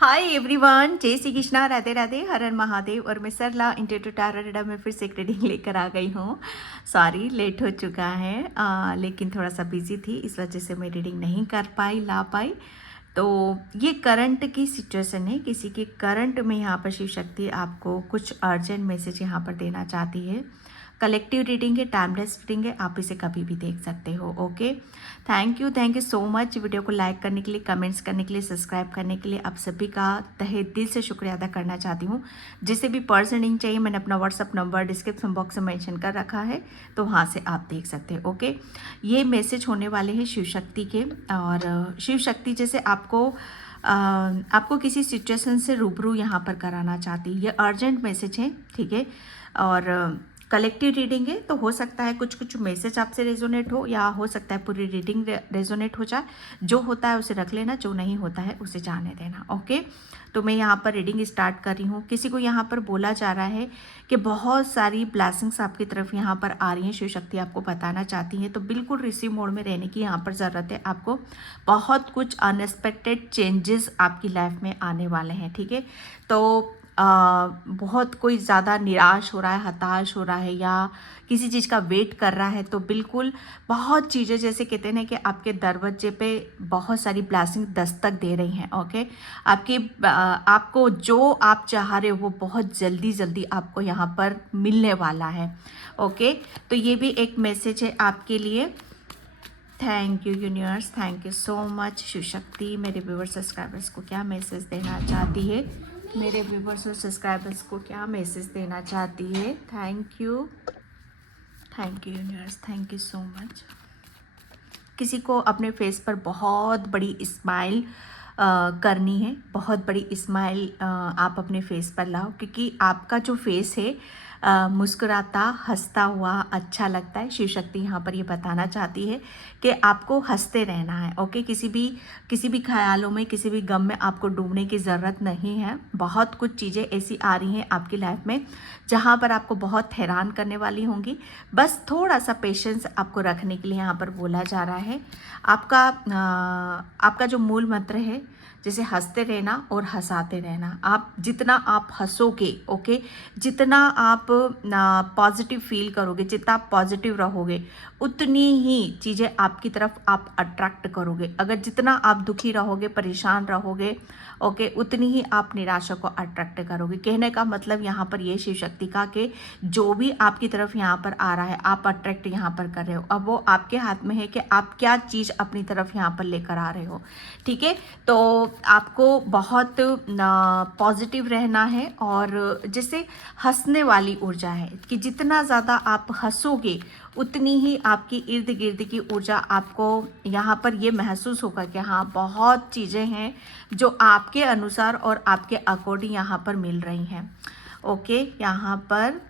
Hi everyone, जय श्री कृष्णा, राधे राधे, हर हर महादेव। और मैं सरला इंटरटू टारा रेडा में फिर से एक रीडिंग लेकर आ गई हूँ। सॉरी, लेट हो चुका है, लेकिन थोड़ा सा बिजी थी, इस वजह से मैं रीडिंग नहीं कर पाई, ला पाई। तो ये करंट की सिचुएशन है, किसी के करंट में यहाँ पर शिव शक्ति आपको कुछ अर्जेंट मैसेज यहाँ पर देना चाहती है। कलेक्टिव रीडिंग है, टाइमलेस रीडिंग है, आप इसे कभी भी देख सकते हो। Okay, thank you so much. Video को लाइक करने के लिए, कमेंट्स करने के लिए, सब्सक्राइब करने के लिए आप सभी का तहे दिल से शुक्रिया अदा करना चाहती हूँ। जिसे भी पर्सन रीडिंग चाहिए, मैंने अपना व्हाट्सअप नंबर डिस्क्रिप्शन बॉक्स में मेंशन कर रखा है, तो वहाँ से आप देख सकते हैं। ओके, ये मैसेज होने वाले हैं शिव शक्ति के। और शिव शक्ति जैसे आपको किसी सिचुएशन से रूबरू यहाँ पर कराना चाहती है। ये अर्जेंट मैसेज है, ठीक है। और कलेक्टिव रीडिंग है, तो हो सकता है कुछ कुछ मैसेज आपसे रेजोनेट हो, या हो सकता है पूरी रीडिंग रेजोनेट हो जाए। जो होता है उसे रख लेना, जो नहीं होता है उसे जाने देना। ओके, तो मैं यहाँ पर रीडिंग स्टार्ट कर रही हूँ। किसी को यहाँ पर बोला जा रहा है कि बहुत सारी ब्लेसिंग्स आपकी तरफ यहाँ पर आ रही हैं, शिव शक्ति आपको बताना चाहती है। तो बिल्कुल रिसीव मोड में रहने की यहाँ पर ज़रूरत है आपको। बहुत कुछ अनएक्सपेक्टेड चेंजेस आपकी लाइफ में आने वाले हैं, ठीक है। तो बहुत कोई ज़्यादा निराश हो रहा है, हताश हो रहा है, या किसी चीज़ का वेट कर रहा है, तो बिल्कुल बहुत चीज़ें, जैसे कहते हैं ना कि आपके दरवाजे पे बहुत सारी ब्लेसिंग दस्तक दे रही हैं। ओके, आपको जो आप चाह रहे हो वो बहुत जल्दी जल्दी आपको यहाँ पर मिलने वाला है। ओके, तो ये भी एक मैसेज है आपके लिए। Thank you universe, thank you so much. Shiv Shakti मेरे व्यूअर्स सब्सक्राइबर्स को क्या मैसेज देना चाहती है, मेरे व्यूअर्स और सब्सक्राइबर्स को क्या मैसेज देना चाहती है। Thank you universe, thank you so much. किसी को अपने फेस पर बहुत बड़ी स्माइल करनी है, बहुत बड़ी स्माइल आप अपने फेस पर लाओ, क्योंकि आपका जो फेस है मुस्कुराता हंसता हुआ अच्छा लगता है। शिव शक्ति यहाँ पर ये बताना चाहती है कि आपको हंसते रहना है। ओके, किसी भी ख्यालों में, किसी भी गम में आपको डूबने की ज़रूरत नहीं है। बहुत कुछ चीज़ें ऐसी आ रही हैं आपकी लाइफ में जहाँ पर आपको बहुत हैरान करने वाली होंगी। बस थोड़ा सा पेशेंस आपको रखने के लिए यहाँ पर बोला जा रहा है। आपका जो मूल मंत्र है, जैसे हंसते रहना और हंसाते रहना। आप जितना आप हंसोगे, ओके, जितना आप पॉजिटिव फील करोगे, जितना आप पॉजिटिव रहोगे, उतनी ही चीज़ें आपकी तरफ आप अट्रैक्ट करोगे। अगर जितना आप दुखी रहोगे, परेशान रहोगे, ओके, उतनी ही आप निराशा को अट्रैक्ट करोगे। कहने का मतलब यहाँ पर ये शिव शक्ति का कि जो भी आपकी तरफ यहाँ पर आ रहा है, आप अट्रैक्ट यहाँ पर कर रहे हो। अब वो आपके हाथ में है कि आप क्या चीज़ अपनी तरफ यहाँ पर लेकर आ रहे हो, ठीक है। तो आपको बहुत पॉजिटिव रहना है, और जैसे हंसने वाली ऊर्जा है कि जितना ज़्यादा आप हंसोगे उतनी ही आपकी इर्द गिर्द की ऊर्जा आपको यहाँ पर ये महसूस होगा कि हाँ, बहुत चीज़ें हैं जो आपके अनुसार और आपके अकॉर्डिंग यहाँ पर मिल रही हैं। ओके, यहाँ पर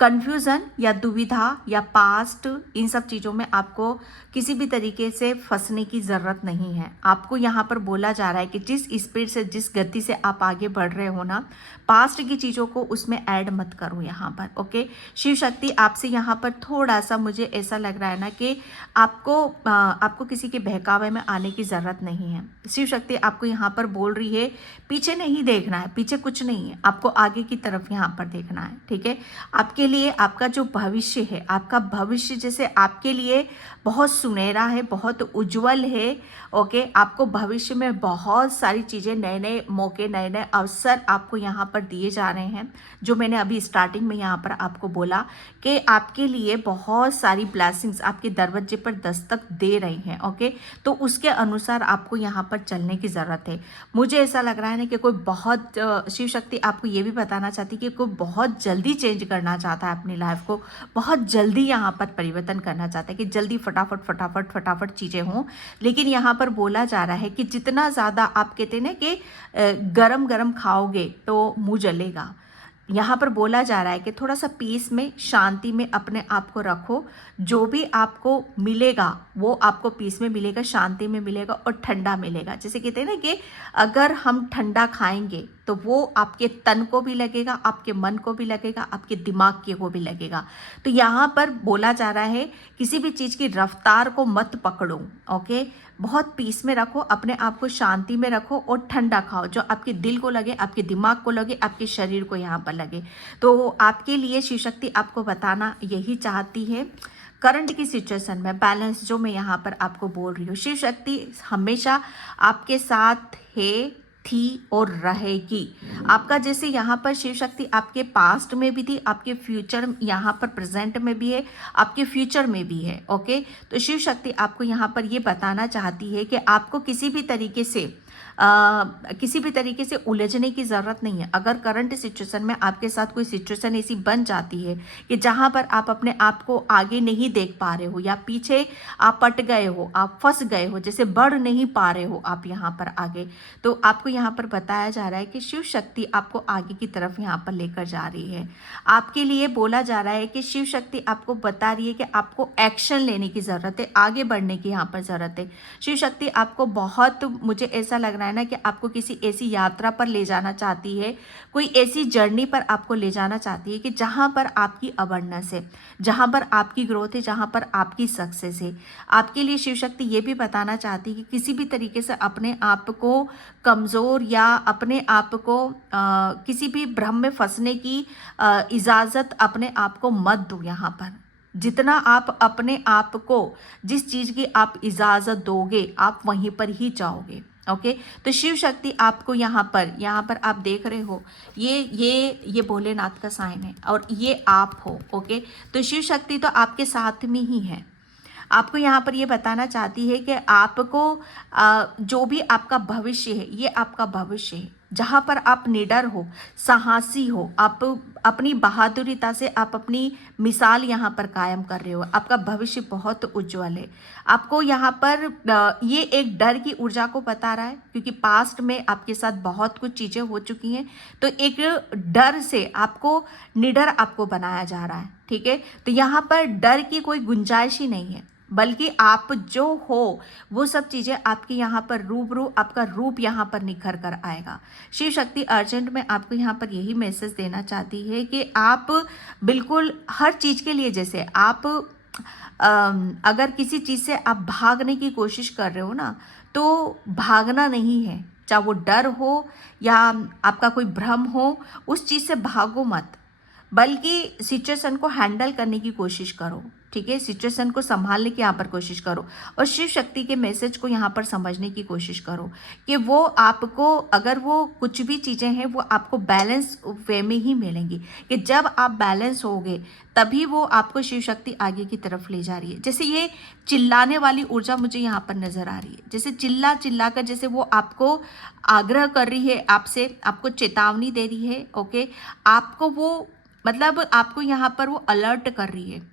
कन्फ्यूज़न या दुविधा या पास्ट, इन सब चीज़ों में आपको किसी भी तरीके से फंसने की ज़रूरत नहीं है। आपको यहाँ पर बोला जा रहा है कि जिस स्पीड से, जिस गति से आप आगे बढ़ रहे हो ना, पास्ट की चीज़ों को उसमें ऐड मत करो यहाँ पर। ओके, शिव शक्ति आपसे यहाँ पर थोड़ा सा, मुझे ऐसा लग रहा है ना कि आपको किसी के बहकावे में आने की ज़रूरत नहीं है। शिव शक्ति आपको यहाँ पर बोल रही है, पीछे नहीं देखना है, पीछे कुछ नहीं है, आपको आगे की तरफ यहाँ पर देखना है, ठीक है। आपके लिए आपका जो भविष्य है, आपका भविष्य जैसे आपके लिए बहुत सुनहरा है, बहुत उज्जवल है। ओके, आपको भविष्य में बहुत सारी चीज़ें, नए नए मौके, नए नए अवसर आपको यहाँ पर दिए जा रहे हैं। जो मैंने अभी स्टार्टिंग में यहाँ पर आपको बोला कि आपके लिए बहुत सारी ब्लेसिंग्स आपके दरवाजे पर दस्तक दे रही हैं। ओके, तो उसके अनुसार आपको यहाँ पर चलने की ज़रूरत है। मुझे ऐसा लग रहा है ना कि कोई बहुत, शिव शक्ति आपको ये भी बताना चाहती है कि कोई बहुत जल्दी चेंज करना चाहता है अपनी लाइफ को, बहुत जल्दी यहाँ पर परिवर्तन करना चाहता है कि जल्दी फटाफट चीज़ें हों। लेकिन यहाँ पर बोला जा रहा है कि जितना ज़्यादा आप कहते हैं ना कि गरम गरम खाओगे तो मुँह जलेगा। यहाँ पर बोला जा रहा है कि थोड़ा सा पीस में, शांति में अपने आप को रखो। जो भी आपको मिलेगा वो आपको पीस में मिलेगा, शांति में मिलेगा और ठंडा मिलेगा। जैसे कहते हैं ना कि अगर हम ठंडा खाएंगे तो वो आपके तन को भी लगेगा, आपके मन को भी लगेगा, आपके दिमाग को भी लगेगा। तो यहाँ पर बोला जा रहा है किसी भी चीज़ की रफ्तार को मत पकड़ो। ओके, बहुत पीस में रखो, अपने आप को शांति में रखो और ठंडा खाओ, जो आपके दिल को लगे, आपके दिमाग को लगे, आपके शरीर को यहाँ पर लगे। तो आपके लिए शिव शक्ति आपको बताना यही चाहती है, करंट की सिचुएशन में बैलेंस जो मैं यहाँ पर आपको बोल रही हूँ, शिव शक्ति हमेशा आपके साथ है, थी और रहेगी। आपका जैसे यहाँ पर शिव शक्ति आपके पास्ट में भी थी, आपके फ्यूचर यहाँ पर प्रेजेंट में भी है, आपके फ्यूचर में भी है। ओके, तो शिव शक्ति आपको यहाँ पर ये बताना चाहती है कि आपको किसी भी तरीके से उलझने की ज़रूरत नहीं है। अगर करंट सिचुएशन में आपके साथ कोई सिचुएशन ऐसी बन जाती है कि जहाँ पर आप अपने आप को आगे नहीं देख पा रहे हो, या पीछे आप पट गए हो, आप फंस गए हो, जैसे बढ़ नहीं पा रहे हो आप यहाँ पर आगे, तो आपको यहाँ पर बताया जा रहा है कि शिव शक्ति आपको आगे की तरफ यहाँ पर लेकर जा रही है। आपके लिए बोला जा रहा है कि शिव शक्ति आपको बता रही है कि आपको एक्शन लेने की ज़रूरत है, आगे बढ़ने की यहाँ पर ज़रूरत है। शिव शक्ति आपको बहुत, मुझे ऐसा लग रहा है ना कि आपको किसी ऐसी यात्रा पर ले जाना चाहती है, कोई ऐसी जर्नी पर आपको ले जाना चाहती है कि जहाँ पर आपकी अवेयरनेस है, जहाँ पर आपकी ग्रोथ है, जहाँ पर आपकी सक्सेस है। आपके लिए शिव शक्ति ये भी बताना चाहती है कि किसी भी तरीके से अपने आप को कमज़ोर या अपने आप को किसी भी भ्रम में फंसने की इजाज़त अपने आप को मत दो। यहाँ पर जितना आप अपने आप को, जिस चीज़ की आप इजाज़त दोगे, आप वहीं पर ही जाओगे। ओके, तो शिव शक्ति आपको यहाँ पर आप देख रहे हो, ये भोलेनाथ का साइन है और ये आप हो। ओके, तो शिव शक्ति तो आपके साथ में ही है। आपको यहाँ पर ये बताना चाहती है कि आपको जो भी आपका भविष्य है, ये आपका भविष्य है जहाँ पर आप निडर हो, साहसी हो, आप अपनी बहादुरीता से आप अपनी मिसाल यहाँ पर कायम कर रहे हो। आपका भविष्य बहुत उज्जवल है। आपको यहाँ पर ये एक डर की ऊर्जा को बता रहा है, क्योंकि पास्ट में आपके साथ बहुत कुछ चीज़ें हो चुकी हैं, तो एक डर से आपको निडर आपको बनाया जा रहा है। ठीक है, तो यहाँ पर डर की कोई गुंजाइश ही नहीं है, बल्कि आप जो हो वो सब चीज़ें आपके यहाँ पर रूबरू, आपका रूप यहाँ पर निखर कर आएगा। शिव शक्ति अर्जेंट में आपको यहाँ पर यही मैसेज देना चाहती है कि आप बिल्कुल हर चीज़ के लिए, जैसे आप अगर किसी चीज़ से आप भागने की कोशिश कर रहे हो ना, तो भागना नहीं है, चाहे वो डर हो या आपका कोई भ्रम हो, उस चीज़ से भागो मत, बल्कि सिचुएशन को हैंडल करने की कोशिश करो। ठीक है, सिचुएशन को संभालने की यहाँ पर कोशिश करो और शिव शक्ति के मैसेज को यहाँ पर समझने की कोशिश करो कि वो आपको, अगर वो कुछ भी चीज़ें हैं वो आपको बैलेंस वे में ही मिलेंगी, कि जब आप बैलेंस होगे तभी वो आपको शिव शक्ति आगे की तरफ ले जा रही है। जैसे ये चिल्लाने वाली ऊर्जा मुझे यहाँ पर नज़र आ रही है, जैसे चिल्ला चिल्ला कर जैसे वो आपको आग्रह कर रही है, आपसे, आपको चेतावनी दे रही है। ओके, आपको वो, मतलब आपको यहाँ पर वो अलर्ट कर रही है,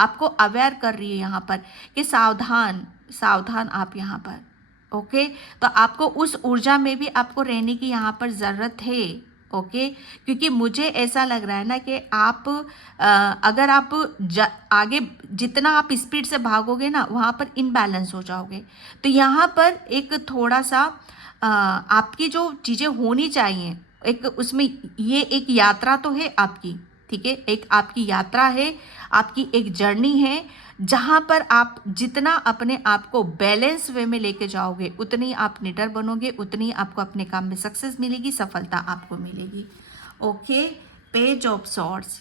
आपको अवेयर कर रही है यहाँ पर कि सावधान सावधान आप यहाँ पर। ओके, तो आपको उस ऊर्जा में भी आपको रहने की यहाँ पर ज़रूरत है। ओके, क्योंकि मुझे ऐसा लग रहा है ना कि आप अगर आप आगे जितना आप स्पीड से भागोगे ना, वहाँ पर इनबैलेंस हो जाओगे। तो यहाँ पर एक थोड़ा सा आपकी जो चीज़ें होनी चाहिए, एक उसमें ये एक यात्रा तो है आपकी। ठीक है, एक आपकी यात्रा है, आपकी एक जर्नी है, जहाँ पर आप जितना अपने आप को बैलेंस वे में लेके जाओगे, उतनी आप निडर बनोगे, उतनी आपको अपने काम में सक्सेस मिलेगी, सफलता आपको मिलेगी। Okay, page of swords.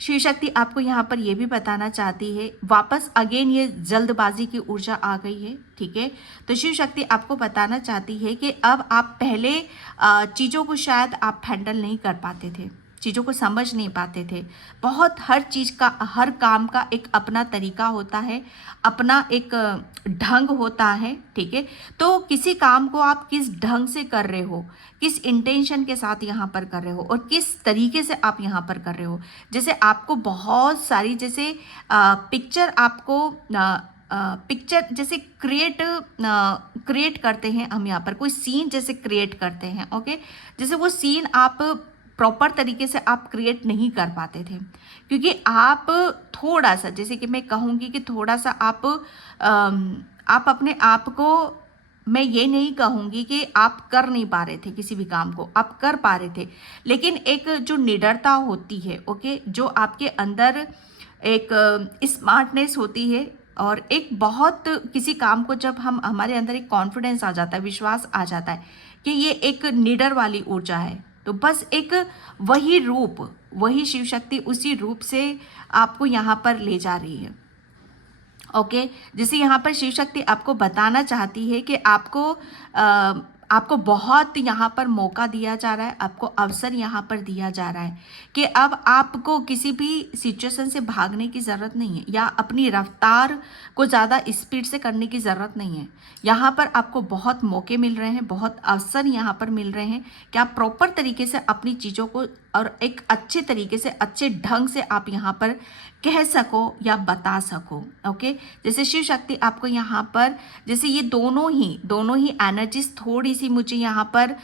Shiv Shakti आपको यहाँ पर यह भी बताना चाहती है, वापस अगेन ये जल्दबाजी की ऊर्जा आ गई है। ठीक है, तो शिव शक्ति आपको बताना चाहती है कि अब आप पहले चीज़ों को शायद आप हैंडल नहीं कर पाते थे, चीज़ों को समझ नहीं पाते थे। बहुत हर चीज़ का, हर काम का एक अपना तरीका होता है, अपना एक ढंग होता है। ठीक है, तो किसी काम को आप किस ढंग से कर रहे हो, किस इंटेंशन के साथ यहाँ पर कर रहे हो और किस तरीके से आप यहाँ पर कर रहे हो। जैसे आपको बहुत सारी, जैसे पिक्चर आपको पिक्चर जैसे क्रिएट करते हैं हम यहाँ पर, कोई सीन जैसे क्रिएट करते हैं। ओके, जैसे वो सीन आप प्रॉपर तरीके से आप क्रिएट नहीं कर पाते थे, क्योंकि आप थोड़ा सा, जैसे कि मैं कहूँगी कि थोड़ा सा आप अपने आप को, मैं ये नहीं कहूँगी कि आप कर नहीं पा रहे थे, किसी भी काम को आप कर पा रहे थे, लेकिन एक जो निडरता होती है, ओके, जो आपके अंदर एक स्मार्टनेस होती है, और एक बहुत किसी काम को जब हम हमारे अंदर एक कॉन्फिडेंस आ जाता है, विश्वास आ जाता है कि ये एक निडर वाली ऊर्जा है, तो बस एक वही रूप, वही शिव शक्ति उसी रूप से आपको यहाँ पर ले जा रही है। ओके, जैसे यहाँ पर शिव शक्ति आपको बताना चाहती है कि आपको बहुत यहाँ पर मौका दिया जा रहा है, आपको अवसर यहाँ पर दिया जा रहा है कि अब आपको किसी भी सिचुएशन से भागने की ज़रूरत नहीं है, या अपनी रफ्तार को ज़्यादा स्पीड से करने की ज़रूरत नहीं है। यहाँ पर आपको बहुत मौके मिल रहे हैं, बहुत अवसर यहाँ पर मिल रहे हैं कि आप प्रॉपर तरीके से अपनी चीज़ों को और एक अच्छे तरीके से, अच्छे ढंग से आप यहाँ पर कह सको या बता सको। ओके, जैसे शिव शक्ति आपको यहाँ पर, जैसे ये दोनों ही एनर्जीज थोड़ी सी मुझे यहाँ पर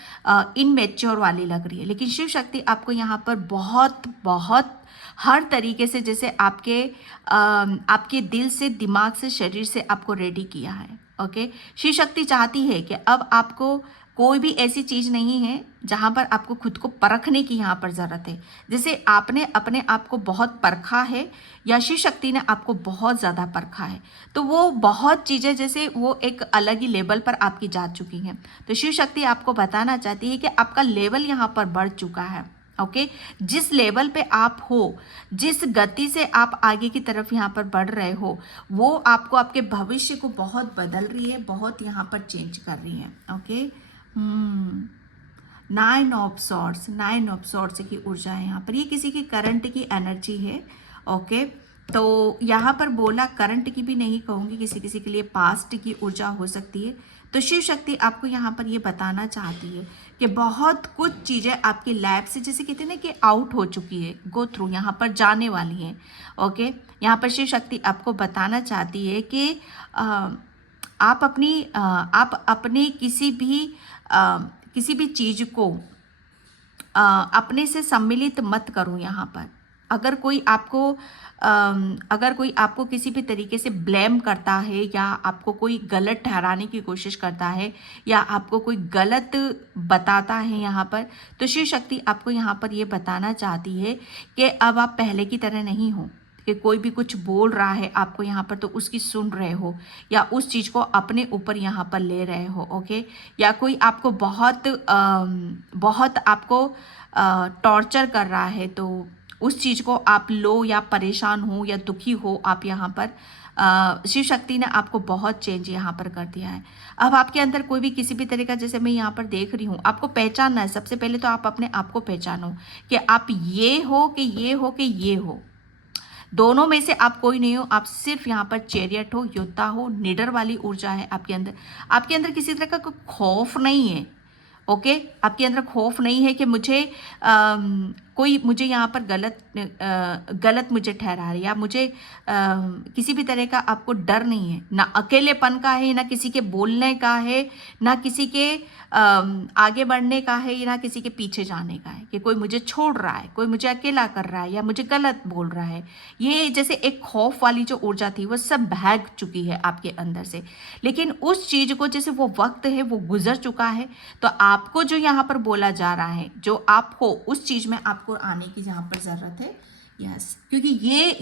इनमेच्योर वाली लग रही है, लेकिन शिव शक्ति आपको यहाँ पर बहुत बहुत हर तरीके से, जैसे आपके दिल से, दिमाग से, शरीर से आपको रेडी किया है। ओके, शिव शक्ति चाहती है कि अब आपको कोई भी ऐसी चीज़ नहीं है जहाँ पर आपको खुद को परखने की यहाँ पर ज़रूरत है। जैसे आपने अपने आप को बहुत परखा है, या शिव शक्ति ने आपको बहुत ज़्यादा परखा है, तो वो बहुत चीज़ें जैसे वो एक अलग ही लेवल पर आपकी जा चुकी हैं। तो शिव शक्ति आपको बताना चाहती है कि आपका लेवल यहाँ पर बढ़ चुका है। ओके, जिस लेवल पे आप हो, जिस गति से आप आगे की तरफ यहाँ पर बढ़ रहे हो, वो आपको आपके भविष्य को बहुत बदल रही है, बहुत यहाँ पर चेंज कर रही है। ओके, नाइन ऑफ सॉर्ड्स की ऊर्जा है यहाँ पर, ये किसी की करंट की एनर्जी है। ओके, तो यहाँ पर बोला करंट की भी नहीं कहूँगी, किसी किसी के लिए पास्ट की ऊर्जा हो सकती है। तो शिव शक्ति आपको यहाँ पर ये बताना चाहती है कि बहुत कुछ चीज़ें आपकी लाइफ से, जैसे कहते हैं ना कि आउट हो चुकी है, गो थ्रू यहाँ पर जाने वाली है। ओके, यहाँ पर शिव शक्ति आपको बताना चाहती है कि आप अपने किसी भी चीज़ को अपने से सम्मिलित मत करो यहाँ पर। अगर कोई आपको किसी भी तरीके से ब्लेम करता है, या आपको कोई गलत ठहराने की कोशिश करता है, या आपको कोई गलत बताता है यहाँ पर, तो शिव शक्ति आपको यहाँ पर ये बताना चाहती है कि अब आप पहले की तरह नहीं हो कि कोई भी कुछ बोल रहा है आपको यहाँ पर तो उसकी सुन रहे हो, या उस चीज़ को अपने ऊपर यहाँ पर ले रहे हो। ओके, या कोई आपको बहुत आपको टॉर्चर कर रहा है, तो उस चीज़ को आप लो, या परेशान हो या दुखी हो आप यहाँ पर, शिव शक्ति ने आपको बहुत चेंज यहाँ पर कर दिया है। अब आपके अंदर कोई भी किसी भी तरह का, जैसे मैं यहाँ पर देख रही हूँ, आपको पहचानना है। सबसे पहले तो आप अपने आप को पहचानो कि आप ये हो कि ये हो कि ये हो। दोनों में से आप कोई नहीं हो, आप सिर्फ यहाँ पर चैरियट हो, योद्धा हो, निडर वाली ऊर्जा है आपके अंदर। आपके अंदर किसी तरह का कोई खौफ नहीं है। ओके, आपके अंदर खौफ नहीं है कि कोई मुझे यहाँ पर गलत मुझे ठहरा रही है, या मुझे किसी भी तरह का आपको डर नहीं है, ना अकेलेपन का है, ना किसी के बोलने का है, ना किसी के आगे बढ़ने का है, ना किसी के पीछे जाने का है कि कोई मुझे छोड़ रहा है, कोई मुझे अकेला कर रहा है, या मुझे गलत बोल रहा है। ये जैसे एक खौफ वाली जो ऊर्जा थी वो सब भाग चुकी है आपके अंदर से। लेकिन उस चीज़ को, जैसे वो वक्त है वो गुजर चुका है, तो आपको जो यहाँ पर बोला जा रहा है, जो आप हो उस चीज़ में आपको आने की यहाँ पर ज़रूरत है। यस, क्योंकि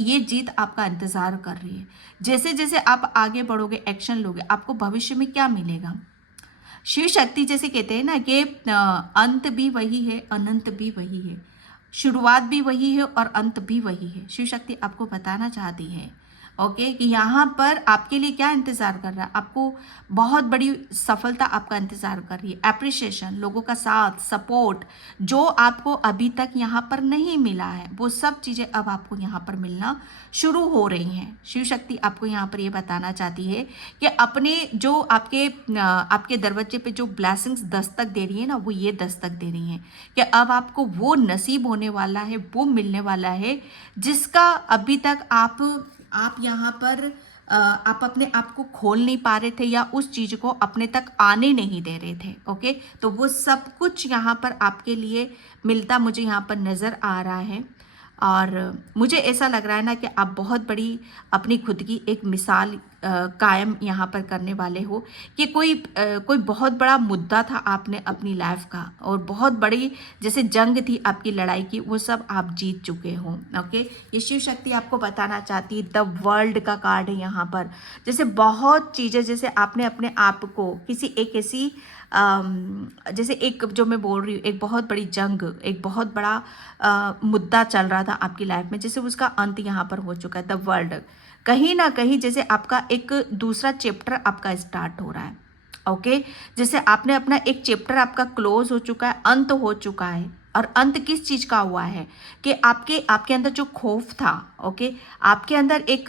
ये जीत आपका इंतज़ार कर रही है। जैसे जैसे आप आगे बढ़ोगे, एक्शन लोगे, आपको भविष्य में क्या मिलेगा। शिव शक्ति जैसे कहते हैं ना कि अंत भी वही है, अनंत भी वही है, शुरुआत भी वही है और अंत भी वही है। शिव शक्ति आपको बताना चाहती है ओके कि यहाँ पर आपके लिए क्या इंतज़ार कर रहा है, आपको बहुत बड़ी सफलता आपका इंतज़ार कर रही है, एप्रिसिएशन, लोगों का साथ, सपोर्ट, जो आपको अभी तक यहाँ पर नहीं मिला है, वो सब चीज़ें अब आपको यहाँ पर मिलना शुरू हो रही हैं। शिव शक्ति आपको यहाँ पर ये बताना चाहती है कि अपने जो आपके दरवाजे पे जो ब्लेसिंग्स दस्तक दे रही है ना, वो ये दस्तक दे रही हैं कि अब आपको वो नसीब होने वाला है, वो मिलने वाला है जिसका अभी तक आप यहाँ पर आप अपने आप को खोल नहीं पा रहे थे, या उस चीज़ को अपने तक आने नहीं दे रहे थे। ओके, तो वो सब कुछ यहाँ पर आपके लिए मिलता मुझे यहाँ पर नज़र आ रहा है। और मुझे ऐसा लग रहा है ना कि आप बहुत बड़ी अपनी खुद की एक मिसाल कायम यहाँ पर करने वाले हो कि कोई बहुत बड़ा मुद्दा था आपने अपनी लाइफ का, और बहुत बड़ी जैसे जंग थी आपकी लड़ाई की, वो सब आप जीत चुके हो। ओके, ये शिव शक्ति आपको बताना चाहती है। द वर्ल्ड का कार्ड है यहाँ पर। जैसे बहुत चीज़ें, जैसे आपने अपने आप को किसी एक ऐसी जैसे एक जो मैं बोल रही हूँ, एक बहुत बड़ी जंग, एक बहुत बड़ा मुद्दा चल रहा था आपकी लाइफ में, जैसे उसका अंत यहाँ पर हो चुका है। द वर्ल्ड कहीं ना कहीं जैसे आपका एक दूसरा चैप्टर आपका स्टार्ट हो रहा है। ओके, जैसे आपने अपना एक चैप्टर आपका क्लोज हो चुका है, अंत हो चुका है। और अंत किस चीज का हुआ है कि आपके अंदर जो खौफ था, ओके, आपके अंदर एक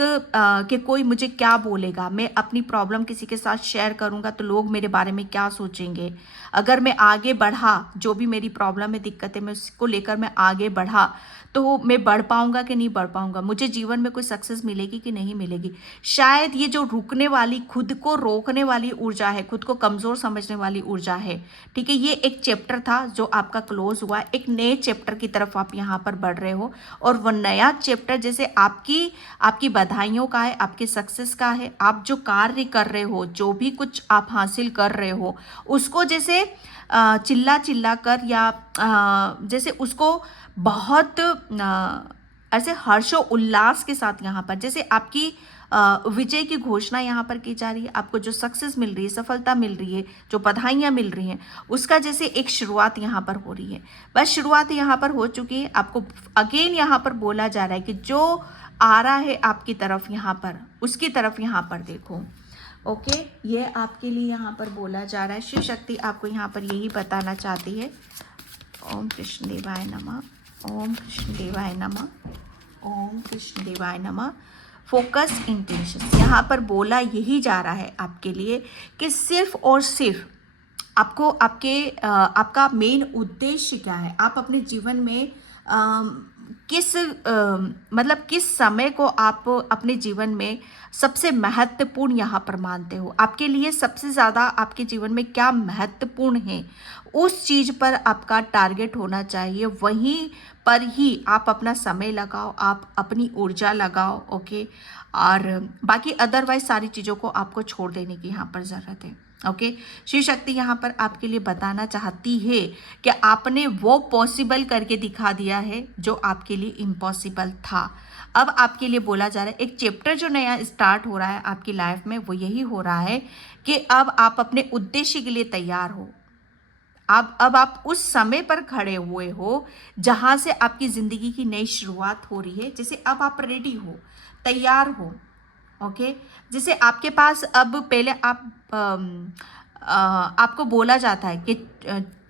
कि कोई मुझे क्या बोलेगा, मैं अपनी प्रॉब्लम किसी के साथ शेयर करूंगा तो लोग मेरे बारे में क्या सोचेंगे, अगर मैं आगे बढ़ा, जो भी मेरी प्रॉब्लम है, दिक्कत है, मैं उसको लेकर मैं आगे बढ़ा तो मैं बढ़ पाऊंगा कि नहीं बढ़ पाऊंगा, मुझे जीवन में कोई सक्सेस मिलेगी कि नहीं मिलेगी। शायद ये जो रुकने वाली, खुद को रोकने वाली ऊर्जा है, खुद को कमजोर समझने वाली ऊर्जा है, ठीक है, ये एक चैप्टर था जो आपका क्लोज हुआ। एक नए चैप्टर की तरफ आप यहाँ पर बढ़ रहे हो, और वो नया चैप्टर जैसे आपकी बधाइयों का है, आपके सक्सेस का है। आप जो कार्य कर रहे हो, जो भी कुछ आप हासिल कर रहे हो, उसको जैसे चिल्ला चिल्ला कर या जैसे उसको बहुत ऐसे हर्षो उल्लास के साथ यहाँ पर जैसे आपकी विजय की घोषणा यहाँ पर की जा रही है। आपको जो सक्सेस मिल रही है, सफलता मिल रही है, जो बधाइयाँ मिल रही हैं, उसका जैसे एक शुरुआत यहाँ पर हो रही है। बस शुरुआत यहाँ पर हो चुकी है। आपको अगेन यहाँ पर बोला जा रहा है कि जो आ रहा है आपकी तरफ, यहाँ पर उसकी तरफ यहाँ पर देखो। ओके, ये आपके लिए यहाँ पर बोला जा रहा है। शिव शक्ति आपको यहाँ पर यही बताना चाहती है। ओम कृष्ण देवाय नमः, ओम कृष्ण देवाय नमः, ओम कृष्ण देवाय नमः। फोकस इंटेंशन यहाँ पर बोला यही जा रहा है आपके लिए कि सिर्फ और सिर्फ आपको आपका मेन उद्देश्य क्या है, आप अपने जीवन में मतलब किस समय को आप अपने जीवन में सबसे महत्वपूर्ण यहाँ पर मानते हो, आपके लिए सबसे ज़्यादा आपके जीवन में क्या महत्वपूर्ण है, उस चीज़ पर आपका टारगेट होना चाहिए। वहीं पर ही आप अपना समय लगाओ, आप अपनी ऊर्जा लगाओ। ओके, और बाकी अदरवाइज सारी चीज़ों को आपको छोड़ देने की यहाँ पर ज़रूरत है। ओके, शिव शक्ति यहाँ पर आपके लिए बताना चाहती है कि आपने वो पॉसिबल करके दिखा दिया है जो आपके लिए इम्पॉसिबल था। अब आपके लिए बोला जा रहा है, एक चैप्टर जो नया स्टार्ट हो रहा है आपकी लाइफ में, वो यही हो रहा है कि अब आप अपने उद्देश्य के लिए तैयार हो। अब आप उस समय पर खड़े हुए हो जहां से आपकी जिंदगी की नई शुरुआत हो रही है। जैसे अब आप रेडी हो, तैयार हो। ओके, जैसे आपके पास अब पहले आपको बोला जाता है कि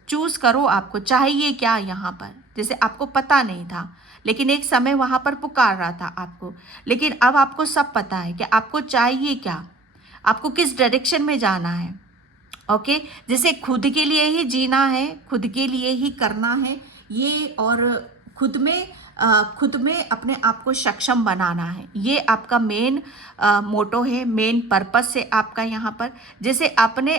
चूज करो आपको चाहिए क्या यहाँ पर, जैसे आपको पता नहीं था, लेकिन एक समय वहां पर पुकार रहा था आपको, लेकिन अब आपको सब पता है कि आपको चाहिए क्या, आपको किस डायरेक्शन में जाना है। ओके, जैसे खुद के लिए ही जीना है, खुद के लिए ही करना है ये, और खुद में अपने आप को सक्षम बनाना है, ये आपका मेन मोटो है, मेन पर्पस है आपका यहाँ पर। जैसे अपने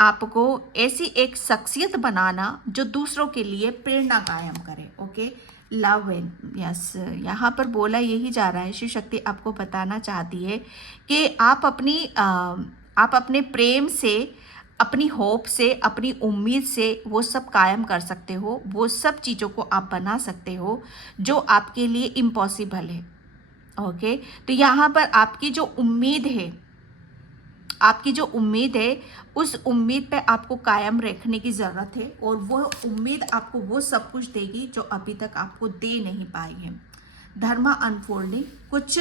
आप को ऐसी एक शख्सियत बनाना जो दूसरों के लिए प्रेरणा कायम करे। ओके, लव एंड यस, यहाँ पर बोला यही जा रहा है। शिव शक्ति आपको बताना चाहती है कि आप अपने प्रेम से, अपनी होप से, अपनी उम्मीद से वो सब कायम कर सकते हो, वो सब चीज़ों को आप बना सकते हो जो आपके लिए इम्पॉसिबल है। ओके, तो यहाँ पर आपकी जो उम्मीद है उस उम्मीद पे आपको कायम रखने की ज़रूरत है, और वो उम्मीद आपको वो सब कुछ देगी जो अभी तक आपको दे नहीं पाई है। धर्मा अनफोल्डिंग, कुछ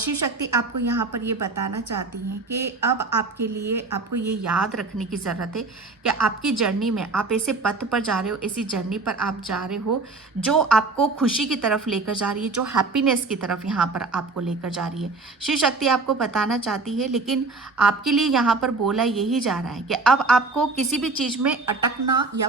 शिव शक्ति आपको यहाँ पर ये बताना चाहती हैं कि अब आपके लिए आपको ये याद रखने की ज़रूरत है कि आपकी जर्नी में आप ऐसे पथ पर जा रहे हो, ऐसी जर्नी पर आप जा रहे हो जो आपको खुशी की तरफ लेकर जा रही है, जो हैप्पीनेस की तरफ यहाँ पर आपको लेकर जा रही है। शिव शक्ति आपको बताना चाहती है, लेकिन आपके लिए यहाँ पर बोला यही जा रहा है कि अब आपको किसी भी चीज़ में अटकना या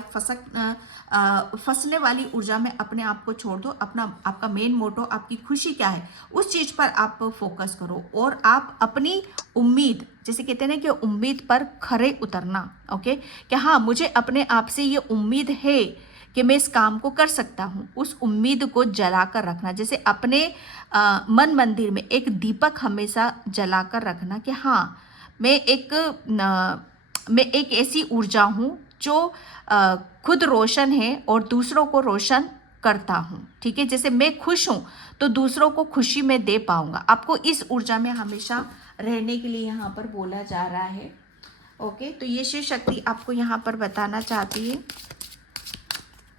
फंसने वाली ऊर्जा में अपने आप को छोड़ दो। आपका मेन मोटो, आपकी खुशी क्या है, उस चीज़ पर आप फोकस करो, और आप अपनी उम्मीद, जैसे कहते हैं ना कि उम्मीद पर खरे उतरना। ओके, कि हाँ, मुझे अपने आप से ये उम्मीद है कि मैं इस काम को कर सकता हूँ, उस उम्मीद को जला कर रखना। जैसे अपने मन मंदिर में एक दीपक हमेशा जला कर रखना कि हाँ, मैं एक ऐसी ऊर्जा हूँ जो खुद रोशन है और दूसरों को रोशन करता हूँ। ठीक है, जैसे मैं खुश हूँ तो दूसरों को खुशी में दे पाऊंगा। आपको इस ऊर्जा में हमेशा रहने के लिए यहाँ पर बोला जा रहा है। ओके, तो ये शिव शक्ति आपको यहाँ पर बताना चाहती है।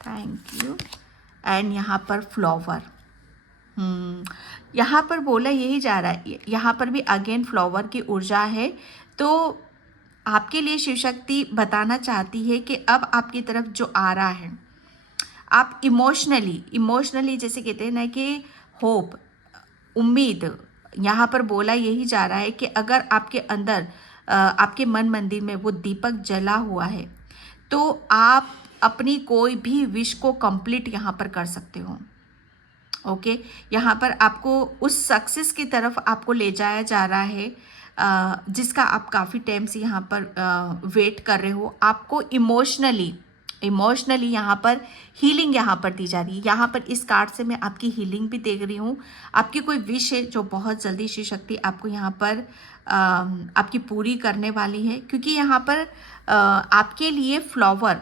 Thank you. एंड यहाँ पर फ्लावर, यहाँ पर बोला यही जा रहा है, यहाँ पर भी अगेन फ्लावर की ऊर्जा है। तो आपके लिए शिव शक्ति बताना चाहती है कि अब आपकी तरफ जो आ रहा है, आप इमोशनली जैसे कहते हैं ना कि होप, उम्मीद, यहाँ पर बोला यही जा रहा है कि अगर आपके अंदर आपके मन मंदिर में वो दीपक जला हुआ है तो आप अपनी कोई भी विश को कंप्लीट यहाँ पर कर सकते हो। ओके, यहाँ पर आपको उस सक्सेस की तरफ आपको ले जाया जा रहा है जिसका आप काफ़ी टाइम से यहाँ पर वेट कर रहे हो। आपको इमोशनली यहाँ पर हीलिंग यहाँ पर दी जा रही है। यहाँ पर इस कार्ड से मैं आपकी हीलिंग भी देख रही हूँ। आपकी कोई विश है जो बहुत जल्दी शिव शक्ति आपको यहाँ पर आपकी पूरी करने वाली है, क्योंकि यहाँ पर आपके लिए फ्लावर,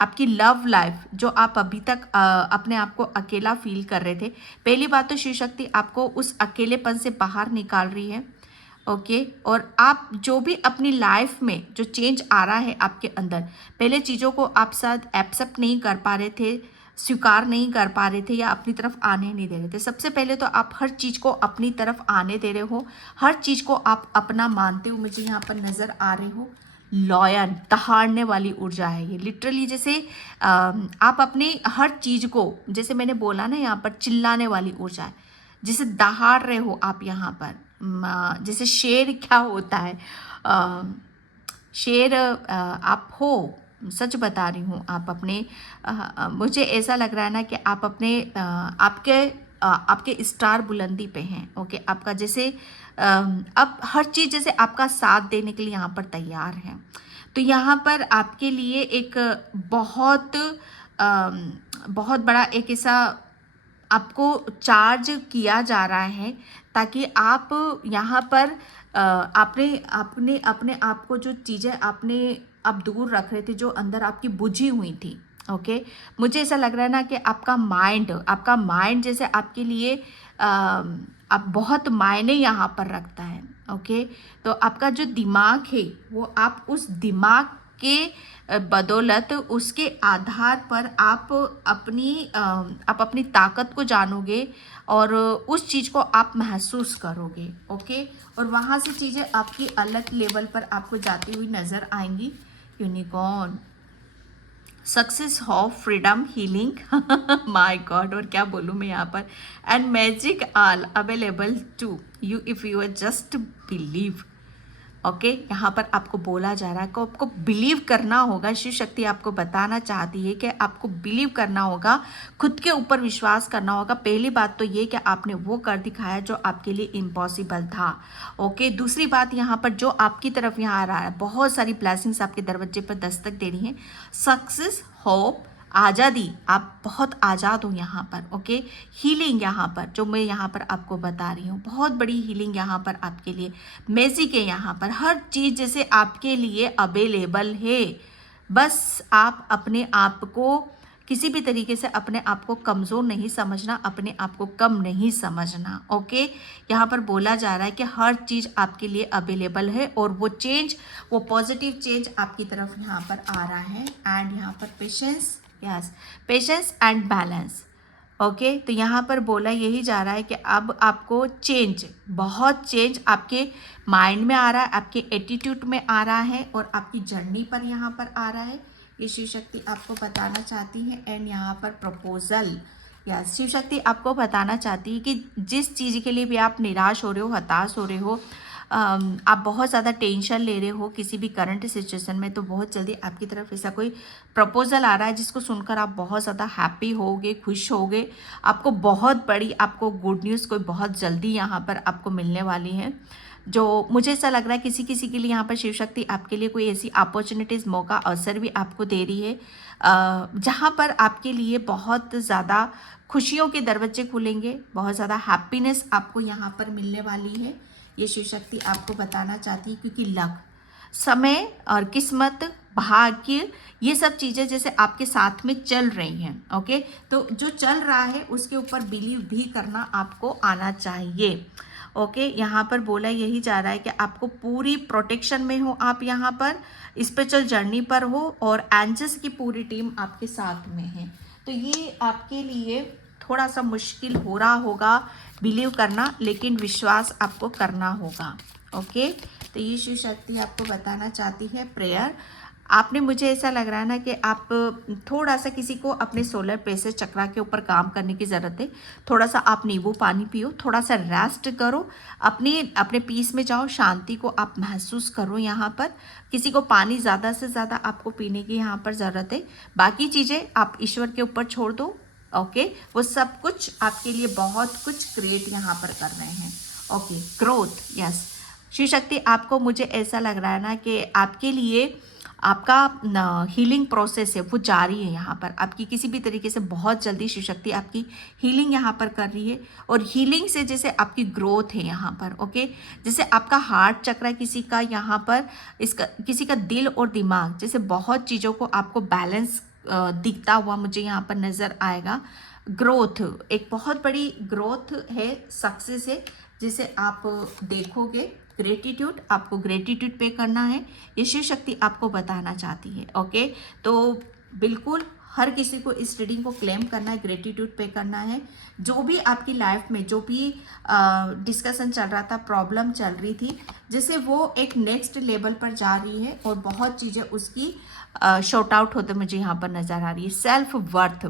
आपकी लव लाइफ जो आप अभी तक अपने आप को अकेला फील कर रहे थे, पहली बात तो शिव शक्ति आपको उस अकेलेपन से बाहर निकाल रही है। ओके, और आप जो भी अपनी लाइफ में जो चेंज आ रहा है आपके अंदर, पहले चीज़ों को आप शायद एक्सेप्ट नहीं कर पा रहे थे, स्वीकार नहीं कर पा रहे थे या अपनी तरफ आने नहीं दे रहे थे। सबसे पहले तो आप हर चीज़ को अपनी तरफ आने दे रहे हो, हर चीज़ को आप अपना मानते हो। मुझे यहाँ पर नज़र आ रहे हो लॉयन, दहाड़ने वाली ऊर्जा है ये। लिटरली जैसे आप अपनी हर चीज़ को, जैसे मैंने बोला ना, यहाँ पर चिल्लाने वाली ऊर्जा है, जैसे दहाड़ रहे हो आप यहाँ पर। जैसे शेर क्या होता है, शेर आप हो, सच बता रही हूँ। आप अपने मुझे ऐसा लग रहा है ना कि आप अपने आपके स्टार बुलंदी पे हैं। ओके, आपका जैसे अब हर चीज़ जैसे आपका साथ देने के लिए यहाँ पर तैयार है। तो यहाँ पर आपके लिए एक बहुत बड़ा एक ऐसा आपको चार्ज किया जा रहा है, ताकि आप यहाँ पर अपने आप को, जो चीज़ें आपने आप दूर रख रहे थे, जो अंदर आपकी बुझी हुई थी। ओके, मुझे ऐसा लग रहा है ना कि आपका माइंड जैसे आपके लिए आप बहुत मायने यहाँ पर रखता है। ओके, तो आपका जो दिमाग है वो आप उस दिमाग के बदौलत, उसके आधार पर आप अपनी ताकत को जानोगे और उस चीज़ को आप महसूस करोगे। ओके, और वहाँ से चीज़ें आपकी अलग लेवल पर आपको जाती हुई नज़र आएंगी। Unicorn, success, hope, freedom, healing, my god, और क्या बोलूँ मैं यहाँ पर। And magic all available to you if you are just believe. Okay, यहाँ पर आपको बोला जा रहा है कि आपको बिलीव करना होगा। शिव शक्ति आपको बताना चाहती है कि आपको बिलीव करना होगा, खुद के ऊपर विश्वास करना होगा। पहली बात तो ये कि आपने वो कर दिखाया जो आपके लिए इम्पॉसिबल था। ओके, दूसरी बात यहाँ पर जो आपकी तरफ यहाँ आ रहा है, बहुत सारी ब्लेसिंग्स आपके दरवाजे पर दस्तक दे रही हैं। सक्सेस, होप, आज़ादी, आप बहुत आज़ाद हो यहाँ पर। ओके, हीलिंग यहाँ पर जो मैं यहाँ पर आपको बता रही हूँ, बहुत बड़ी हीलिंग यहाँ पर आपके लिए। मैजिक है यहाँ पर, हर चीज़ जैसे आपके लिए अवेलेबल है। बस आप अपने आप को किसी भी तरीके से अपने आप को कमज़ोर नहीं समझना, अपने आप को कम नहीं समझना। ओके, यहाँ पर बोला जा रहा है कि हर चीज़ आपके लिए अवेलेबल है और वो चेंज, वो पॉजिटिव चेंज आपकी तरफ यहाँ पर आ रहा है। एंड यहाँ पर patience, yes, patience and balance. Okay, तो यहाँ पर बोला यही जा रहा है कि अब आपको चेंज, बहुत चेंज आपके माइंड में आ रहा है, आपके एटीट्यूड में आ रहा है और आपकी जर्नी पर यहाँ पर आ रहा है। ये शिव शक्ति आपको बताना चाहती है। एंड यहाँ पर प्रपोजल, या शिव शक्ति आपको बताना चाहती है कि जिस चीज़ के लिए भी आप निराश हो रहे हो, हताश हो रहे हो, आप बहुत ज़्यादा टेंशन ले रहे हो किसी भी करंट सिचुएशन में, तो बहुत जल्दी आपकी तरफ ऐसा कोई प्रपोजल आ रहा है जिसको सुनकर आप बहुत ज़्यादा हैप्पी होगे, खुश होगे। आपको बहुत बड़ी, आपको गुड न्यूज़ कोई बहुत जल्दी यहाँ पर आपको मिलने वाली है। जो मुझे ऐसा लग रहा है किसी किसी के लिए यहाँ पर शिव शक्ति आपके लिए कोई ऐसी अपॉर्चुनिटीज़, मौका, अवसर भी आपको दे रही है जहाँ पर आपके लिए बहुत ज़्यादा खुशियों के दरवाजे खुलेंगे, बहुत ज़्यादा हैप्पीनेस आपको यहाँ पर मिलने वाली है। ये शिव शक्ति आपको बताना चाहती है, क्योंकि लक, समय और किस्मत, भाग्य, ये सब चीज़ें जैसे आपके साथ में चल रही हैं। ओके, तो जो चल रहा है उसके ऊपर बिलीव भी करना आपको आना चाहिए। ओके, यहाँ पर बोला यही जा रहा है कि आपको पूरी प्रोटेक्शन में हो, आप यहाँ पर स्पिरिचुअल जर्नी पर हो और एंजल्स की पूरी टीम आपके साथ में है। तो ये आपके लिए थोड़ा सा मुश्किल हो रहा होगा बिलीव करना, लेकिन विश्वास आपको करना होगा। ओके, तो ये शिव शक्ति आपको बताना चाहती है प्रेयर। आपने, मुझे ऐसा लग रहा है ना कि आप थोड़ा सा किसी को अपने सोलर प्लेक्सस चक्रा के ऊपर काम करने की ज़रूरत है। थोड़ा सा आप नींबू पानी पियो, थोड़ा सा रेस्ट करो, अपने पीस में जाओ, शांति को आप महसूस करो। यहाँ पर किसी को पानी ज़्यादा से ज़्यादा आपको पीने की यहाँ पर ज़रूरत है। बाकी चीज़ें आप ईश्वर के ऊपर छोड़ दो। ओके, वो सब कुछ आपके लिए बहुत कुछ क्रिएट यहाँ पर कर रहे हैं। Okay, growth, yes Shiv Shakti आपको, मुझे ऐसा लग रहा है ना कि आपके लिए आपका हीलिंग प्रोसेस है वो जारी है। यहाँ पर आपकी किसी भी तरीके से बहुत जल्दी शिव शक्ति आपकी हीलिंग यहाँ पर कर रही है, और हीलिंग से जैसे आपकी ग्रोथ है यहाँ पर। ओके, जैसे आपका हार्ट चक्र, किसी का यहाँ पर इसका, किसी का दिल और दिमाग, जैसे बहुत चीज़ों को आपको बैलेंस दिखता हुआ मुझे यहाँ पर नज़र आएगा। ग्रोथ, एक बहुत बड़ी ग्रोथ है, सक्सेस है, जिसे आप देखोगे। ग्रेटिट्यूड, आपको ग्रेटिट्यूड पे करना है, ये शिव शक्ति आपको बताना चाहती है। ओके, तो बिल्कुल हर किसी को इस रीडिंग को क्लेम करना है, ग्रेटिट्यूड पे करना है। जो भी आपकी लाइफ में जो भी डिस्कशन चल रहा था, प्रॉब्लम चल रही थी, जैसे वो एक नेक्स्ट लेवल पर जा रही है और बहुत चीज़ें उसकी शॉर्ट आउट होते मुझे यहाँ पर नज़र आ रही है। सेल्फ वर्थ,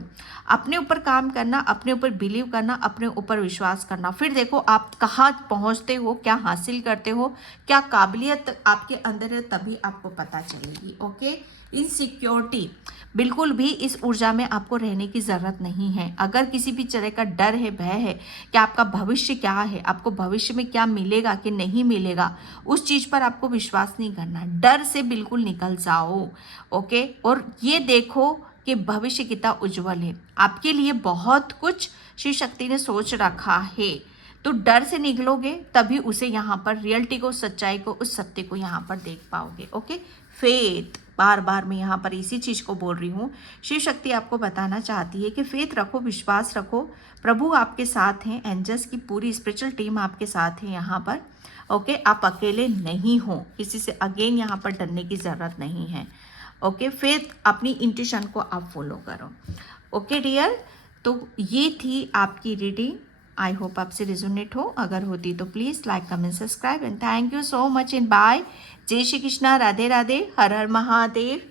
अपने ऊपर काम करना, अपने ऊपर बिलीव करना, अपने ऊपर विश्वास करना। फिर देखो आप कहाँ पहुँचते हो, क्या हासिल करते हो, क्या काबिलियत आपके अंदर है, तभी आपको पता चलेगी। ओके, इनसिक्योरिटी, बिल्कुल भी इस ऊर्जा में आपको रहने की ज़रूरत नहीं है। अगर किसी भी तरह का डर है, भय है कि आपका भविष्य क्या है, आपको भविष्य में क्या मिलेगा कि नहीं मिलेगा, उस चीज़ पर आपको विश्वास नहीं करना, डर से बिल्कुल निकल जाओ। ओके, और ये देखो कि भविष्य कितना उज्जवल है, आपके लिए बहुत कुछ शिव शक्ति ने सोच रखा है। तो डर से निकलोगे तभी उसे यहाँ पर रियलिटी को, सच्चाई को, उस सत्य को यहाँ पर देख पाओगे। ओके, फेथ, बार बार मैं यहाँ पर इसी चीज़ को बोल रही हूँ। शिव शक्ति आपको बताना चाहती है कि फेथ रखो, विश्वास रखो, प्रभु आपके साथ हैं, एंजल्स की पूरी स्पिरिचुअल टीम आपके साथ है यहाँ पर। ओके, आप अकेले नहीं हो, किसी से अगेन यहाँ पर डरने की ज़रूरत नहीं है। ओके, फेथ, अपनी इंट्यूशन को आप फॉलो करो। ओके डियर, तो ये थी आपकी रीडिंग। आई होप आपसे रिजोनेट हो, अगर होती तो please like, comment, subscribe and thank you so much and bye. जय श्री कृष्णा, राधे राधे, हर हर महादेव।